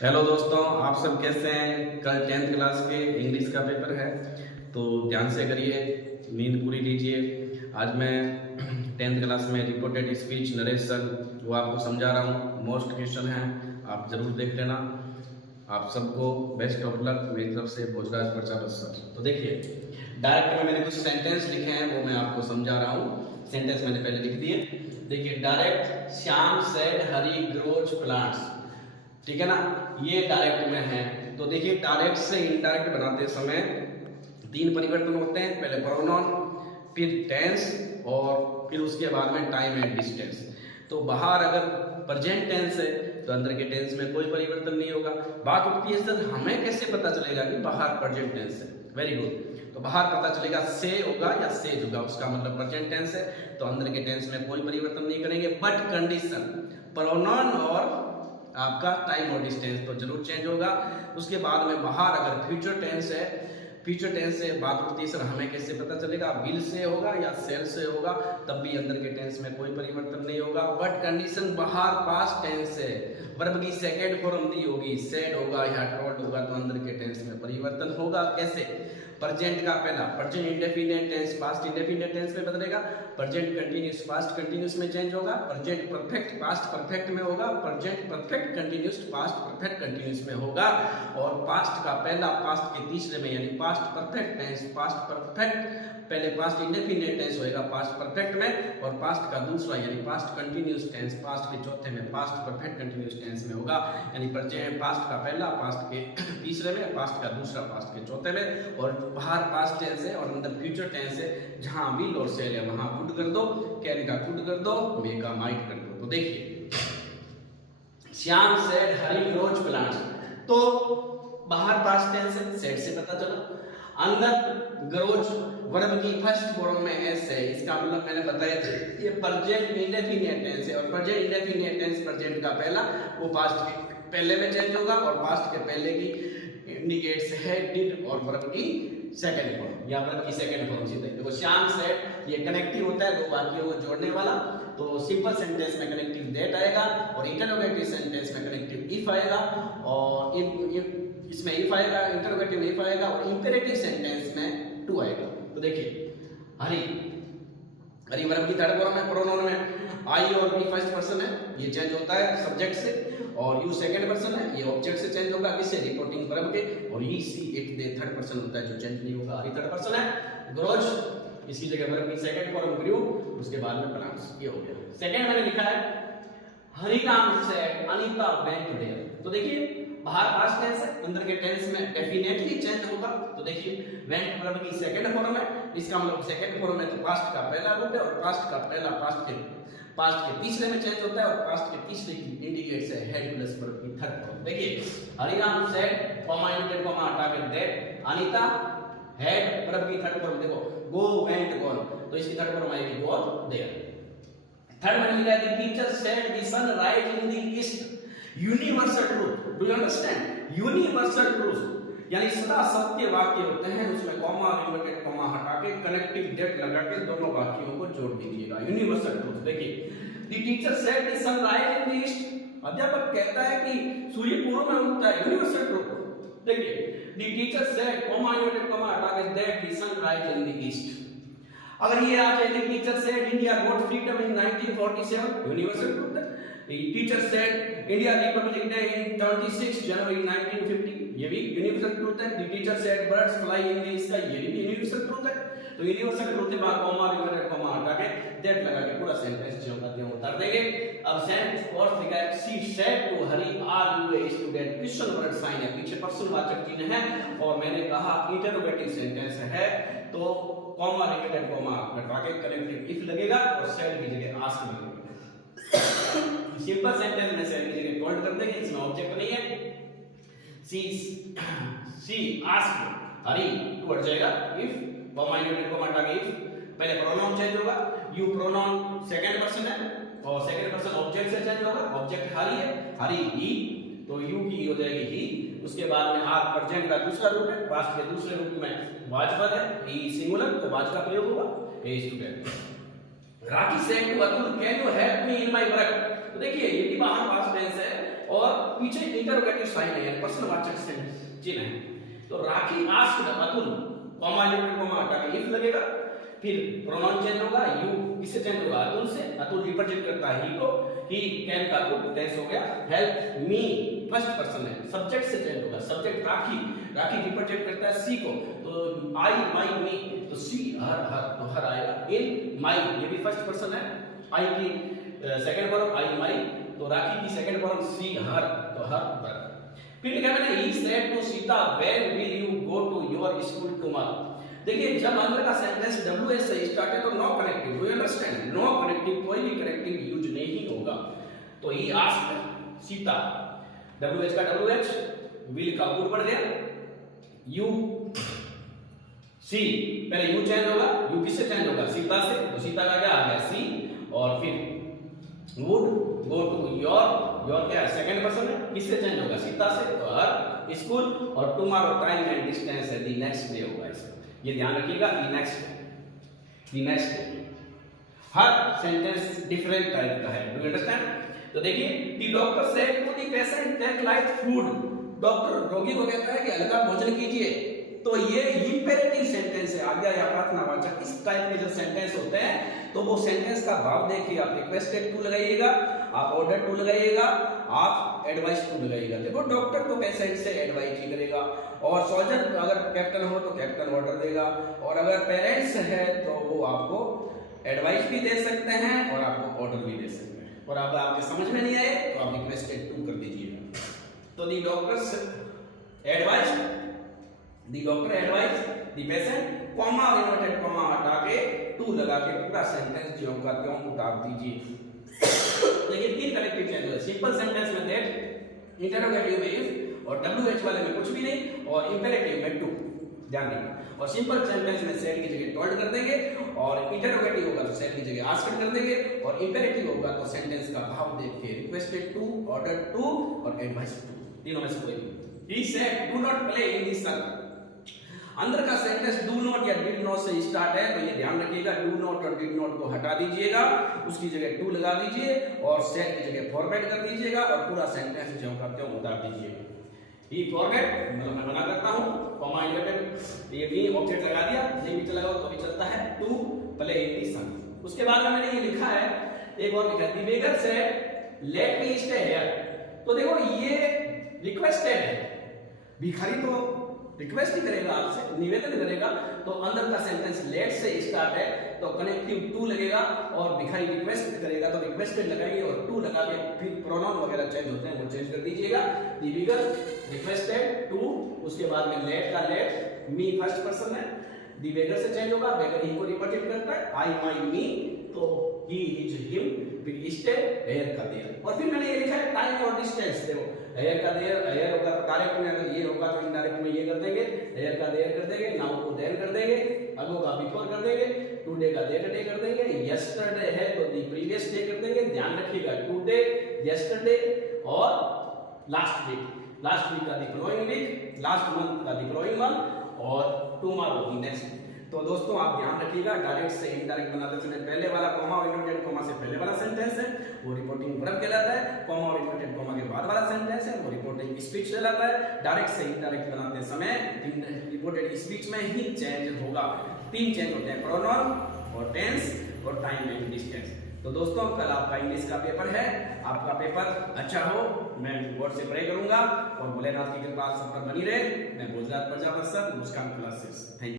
Hello दोस्तों, आप सब कैसे हैं। कल 10th क्लास के इंग्लिश का पेपर है, तो ध्यान से करिए, नींद पूरी लीजिए। आज मैं 10th क्लास में रिपोर्टेड स्पीच नरेशन वो आपको समझा रहा हूँ। मोस्ट क्वेश्चन हैं, आप ज़रूर देख लेना। आप सबको बेस्ट ऑफ लक मेरी तरफ से, भोजराज प्रजापति सर। तो देखिए, डायरेक्ट में मैंने कुछ सेंटेंस लिखे हैं, वो मैं आपको समझा रहा हूँ। सेंटेंस मैंने पहले लिख दिए। देखिए, डायरेक्ट श्याम सेड हरी ग्रोज प्लांट्स, ठीक है ना, ये डायरेक्ट में है। तो देखिए, डायरेक्ट से इनडायरेक्ट बनाते समय 3 परिवर्तन होते हैं। पहले प्रोनाउन, फिर टेंस और फिर उसके बाद में टाइम एंड डिस्टेंस। तो बाहर अगर प्रेजेंट टेंस है तो अंदर के टेंस में कोई परिवर्तन नहीं होगा। बात उठती है सर, हमें कैसे पता चलेगा कि बाहर प्रेजेंट टेंस है। वेरी गुड, तो बाहर पता चलेगा से होगा या सेज होगा, उसका मतलब प्रेजेंट टेंस है, तो अंदर के टेंस में कोई परिवर्तन नहीं करेंगे। बट कंडीशन, प्रोनाउन और आपका टाइम और डिस्टेंस तो जरूर चेंज होगा। उसके बाद में बाहर अगर फ्यूचर टेंस है, फ्यूचर टेंस से बात उठती है सर, हमें कैसे पता चलेगा, विल से होगा या सेल से होगा, तब भी अंदर के टेंस में कोई परिवर्तन नहीं होगा। बट कंडीशन बाहर पास्ट टेंस है, वर्ब की सेकंड फॉर्म दी होगी, सेड होगा या टोल्ड होगा, तो अंदर के टेंस में परिवर्तन होगा। कैसे? प्रेजेंट का पहला present indefinite tense past indefinite tense में बदलेगा, प्रेजेंट कंटीन्यूअस पास्ट कंटीन्यूअस में चेंज होगा, प्रेजेंट परफेक्ट पास्ट परफेक्ट में होगा, present perfect continuous past perfect continuous में होगा। और पास्ट का पहला पास्ट के तीसरे में, यानी past perfect tense past perfect, पहले पास्ट इंडेफिनिट टेंस होएगा पास्ट परफेक्ट में, और पास्ट का दूसरा यानी पास्ट कंटीन्यूअस टेंस पास्ट के चौथे में पास्ट परफेक्ट कंटीन्यूअस टेंस में होगा। यानी प्रेजेंट पास्ट का पहला पास्ट के तीसरे में, पास्ट का दूसरा पास्ट के चौथे में, और बाहर पास्ट टेंस है और अंदर फ्यूचर टेंस है। जहां विल और सेल है वहां कुड कर दो, कैन का कुड कर दो, मे का माइट कर दो। तो देखिए, श्याम सेड हरी ग्रोज प्लांट्स, तो बाहर पास्ट टेंस है, सेड से पता चला। अंदर ग्रोज वर्ब की फर्स्ट फॉर्म में एस है, इसका मतलब मैंने बताया था ये प्रेजेंट इंडेफिनिट टेंस है, और प्रेजेंट इंडेफिनिट टेंस प्रेजेंट का पहला वो पास्ट के पहले में चेंज होगा, और पास्ट के पहले की इंडिकेट्स है डिड, और वर्ब की सेकंड फॉर्म या वर्ब की सेकंड फॉर्म सीधे। देखो, श्याम सेड ये कनेक्टिव होता है, दो वाक्यों को जोड़ने वाला, तो सिंपल सेंटेंस में कनेक्टिव दैट आएगा, और इंटरोगेटिव सेंटेंस में कनेक्टिव इफ आएगा, और इसमें इफ आएगा, इंटरोगेटिव में इफ आएगा, और इंपेरेटिव सेंटेंस में टू आएगा। तो देखिए, हरी हरी वर्ब की थर्ड फॉर्म है, प्रोनाउन में आई और बी फर्स्ट पर्सन है, ये चेंज होता है सब्जेक्ट से, और यू सेकंड पर्सन है, ये ऑब्जेक्ट से चेंज होगा, किससे? रिपोर्टिंग वर्ब के, और ई सी एक दे थर्ड पर्सन होता है जो चेंज नहीं होगा। हरी थर्ड पर्सन है, ग्रोज इसकी जगह वर्ब की सेकंड फॉर्म ग्रू, उसके बाद में प्लांट्स, ये हो गया। सेकंड मैंने लिखा है Hariram said Anita went there. तो देखिए, बाहर पास्ट टेंस है, अंदर के टेंस में डेफिनेटली चेंज होगा। तो देखिए, वेंट वर्ब की सेकंड फॉर्म है, इसका मतलब सेकंड फॉर्म है तो पास्ट का पहला रूप है, और पास्ट का पहला पास्ट के तीसरे में चेंज होता है, और पास्ट के तीसरे की इंडिकेट्स है हेड प्लस वर्ब की थर्ड फॉर्म। देखिए, Hariram said comma ended comma हटा के दैट अनीता हेड वर्ब की थर्ड फॉर्म, देखो गो वेंट गॉन, तो इसकी थर्ड फॉर्म आएगी गो देयर। थर्ड मैंने लिखा है the teacher said the sun rise in the east, universal truth. Do you understand? Universal truth यानी सदा सत्य वाक्य होते हैं, उसमें कॉमा और इन्वर्टेड कॉमा हटा के कनेक्टिव डेट लगा के दोनों वाक्यों को जोड़ दीजिएगा। Universal truth. देखिए, the teacher said the sun rise in the east, अध्यापक कहता है कि सूर्य पूर्व में उगता है, यूनिवर्सल ट्रूथ। देखिए, the teacher said comma inverted comma हटा के that the sun rise in the east. अगर ये आ जाए the teacher said India got freedom in 1947, universal truth है। The teacher said India Republic Day in 26 January 1950, ये भी यूनिवर्सल ट्रूथ है। The teacher said birds fly in the sky, ये भी यूनिवर्सल ट्रूथ है। तो यूनिवर्सल ट्रूथ है, बाद कॉमा इन्वर्टेड कॉमा हटा के दैट लगा के पूरा सेंटेंस जो करते हैं उतार देंगे। अब सेंटेंस फोर्थ लिखा है she said to Hari are you a student, question word sign है, पीछे पर्सनवाचक चिन्ह है, और मैंने कहा इंटरोगेटिव सेंटेंस है, तो कॉमा इन्वर्टेड कॉमा हटा के कनेक्टिव इफ लगेगा, और सेड की जगह आस्क लगेगा। सिंपल सेंटेंस में सेड की जगह टोल्ड कर देंगे, इसमें ऑब्जेक्ट नहीं है। शी आस्क्ड हरी टू हट जाएगा इफ, कॉमा इन्वर्टेड कॉमा हटा के इफ, पहले प्रोनाउन चेंज होगा, यू प्रोनाउन सेकंड पर्सन है, और सेकंड पर्सन ऑब्जेक्ट से चेंज होगा, ऑब्जेक्ट हरी है, हरी ही, तो यू की हो जाएगी ही, उसके बाद में आर प्रेजेंट का दूसरा रूप है, पास्ट के दूसरे रूप में वाज पद है, ही सिंगुलर, तो वाज का प्रयोग होगा, a student. Rakhi said to Atul can you help me in my work. तो देखिए, ये भी बाहर पास्ट टेंस है, और पीछे इंटरोगेटिव साइन है, प्रश्नवाचक चिन्ह है। तो Rakhi asked Atul, comma inverted comma हटा के इफ लगेगा, फिर प्रोनाउन चेंज होगा, यू किससे चेंज होगा, अतुल से, अतुल रिप्रेजेंट करता है ही को, ही कैन का कुड टेंस हो गया, हेल्प मी फर्स्ट पर्सन है, सब्जेक्ट से चेंज होगा, सब्जेक्ट राखी, राखी रिप्रेजेंट करता है सी को, तो आई माई मी, तो सी हर, हर तो हर आएगा, इन माई ये भी फर्स्ट पर्सन है, आई की सेकंड फॉर्म आई माई, तो राखी की सेकंड फॉर्म सी हर, तो हर पर। फिर लिखा मैंने he said to Sita when will you go to your school tomorrow. देखिए जब अंदर का सेंटेंस WH से स्टार्ट है तो no connective, do you understand, no connective, कोई भी कनेक्टिव यूज नहीं होगा। तो ही आस्क्ड सीता, WH का WH, विल का गुड पड़ गया, यू सी, पहले यू चेंज होगा, यू किससे चेंज होगा, सीता से, तो सीता का क्या आ गया सी, और फिर would go to your, your क्या है सेकंड पर्सन है, किससे चेंज होगा, सीता से, तो हर स्कूल, और टुमारो टाइम एंड डिस्टेंस है, द नेक्स्ट डे होगा इसका, ये ध्यान रखिएगा, द नेक्स्ट डे। हर सेंटेंस डिफरेंट टाइप का है, डू यू अंडरस्टैंड। तो देखिए the doctor said to the patient take light food, doctor रोगी को कहता है कि हल्का भोजन कीजिए, तो ये इंपेरेटिव सेंटेंस है, आज्ञा या प्रार्थनावाचक। इस टाइप के जो सेंटेंस होते हैं तो वो सेंटेंस का भाव देखिए, आप रिक्वेस्टेड टू लगाइएगा, आप ऑर्डर टू लगाइएगा, आप एडवाइस टू लगाइएगा। देखो डॉक्टर तो पेशेंट से एडवाइस ही करेगा, और सोल्जर अगर कैप्टन हो तो कैप्टन ऑर्डर देगा, और अगर पेरेंट्स है तो वो आपको एडवाइस भी दे सकते हैं और आपको ऑर्डर भी दे सकते हैं। और अब आपके समझ में नहीं आए तो आप रिक्वेस्टेड टू कर दीजिएगा। तो दी डॉक्टर्स एडवाइस, दी डॉक्टर एडवाइस दी पेशेंट, कॉमा इन्वर्टेड कॉमा हटा के टू लगा के पूरा सेंटेंस ज्यों का त्यों उतार दीजिए। देखिए तीन कनेक्टिव चेंज हुए, सिंपल सेंटेंस में दैट, इंटरोगेटिव में इफ, और WH वाले में कुछ भी नहीं, और इंपेरेटिव में टू, ध्यान रखना। और सिंपल सेंटेंस में सेड की जगह टोल्ड कर देंगे, और इंटरोगेटिव होगा तो सेड की जगह आस्क्ड कर देंगे, और इंपेरेटिव होगा तो सेंटेंस का भाव देख के रिक्वेस्टेड टू, ऑर्डर टू और एडवाइस टू, तीनों में से कोई नहीं। He said do not play in the sun, अंदर का सेंटेंस डू नॉट या डिड नॉट से स्टार्ट है, तो ये ध्यान रखिएगा, डू नॉट और डिड नॉट को हटा दीजिएगा, उसकी जगह टू लगा दीजिए, और सेड की जगह फॉरवर्ड कर दीजिएगा, और पूरा सेंटेंस ज्यों का त्यों उतार दीजिएगा। ही फॉरवर्ड मतलब मैं बना करता हूं, कॉमा इन्वर्टेड, ये भी ऑब्जेक्ट लगा दिया, ये भी लगाओ तो भी चलता है, टू प्ले इन द सन। उसके बाद में मैंने ये लिखा है, एक और लिखा है, the beggar said let me stay here. तो देखो ये रिक्वेस्टेड है, भिखारी तो रिक्वेस्ट ही करेगा आपसे, निवेदन करेगा, तो अंदर का सेंटेंस लेट से स्टार्ट है तो कनेक्टिव टू लगेगा, और भिखारी रिक्वेस्ट करेगा तो रिक्वेस्टेड लगाएंगे, और टू लगा के फिर प्रोनाउन वगैरह चेंज होते हैं वो चेंज कर दीजिएगा। द बिगर रिक्वेस्टेड टू, उसके बाद में लेट का लेट, मी फर्स्ट पर्सन है, द बेगर से चेंज होगा, बेगर ही को रिप्रेजेंट करता है, आई माई मी, तो ही हिज हिम, फिर स्टे हेयर का देयर। और फिर मैंने ये लिखा है टाइम और डिस्टेंस, देखो हेयर का देयर, हेयर होगा तो डायरेक्ट में, अगर ये होगा तो इनडायरेक्ट में ये कर देंगे, हेयर का देयर कर देंगे, नाउ को देयर कर देंगे, अगो का बिफोर कर देंगे, टुडे का देयर डे कर देंगे, यस्टरडे है तो दी प्रीवियस डे कर देंगे, ध्यान रखिएगा टुडे, यस्टरडे और लास्ट वीक, लास्ट वीक का the following week, last month का दी फॉलोइंग मंथ, और टुमारो दी नेक्स्ट। तो दोस्तों आप ध्यान रखिएगा, डायरेक्ट से इनडायरेक्ट बनाते समय पहले वाला कॉमा और इन्वर्टेड कॉमा से पहले वाला सेंटेंस है वो रिपोर्टिंग वर्ब कहलाता है, कॉमा और इन्वर्टेड कॉमा के बाद वाला सेंटेंस है वो रिपोर्टिंग स्पीच कहलाता है। डायरेक्ट से इनडायरेक्ट बनाते समय रिपोर्टेड स्पीच में ही चेंज होगा, तीन चेंज होते हैं, प्रोनाउन और टेंस और टाइम एंड डिस्टेंस। तो दोस्तों कल आपका इंग्लिश का पेपर है, आपका पेपर अच्छा हो मैं गॉड से प्रे करूंगा, और भोलेनाथ की कृपा सब पर बनी रहे। मैं Gujarat Prajapat sir, Muskan classes, thank you.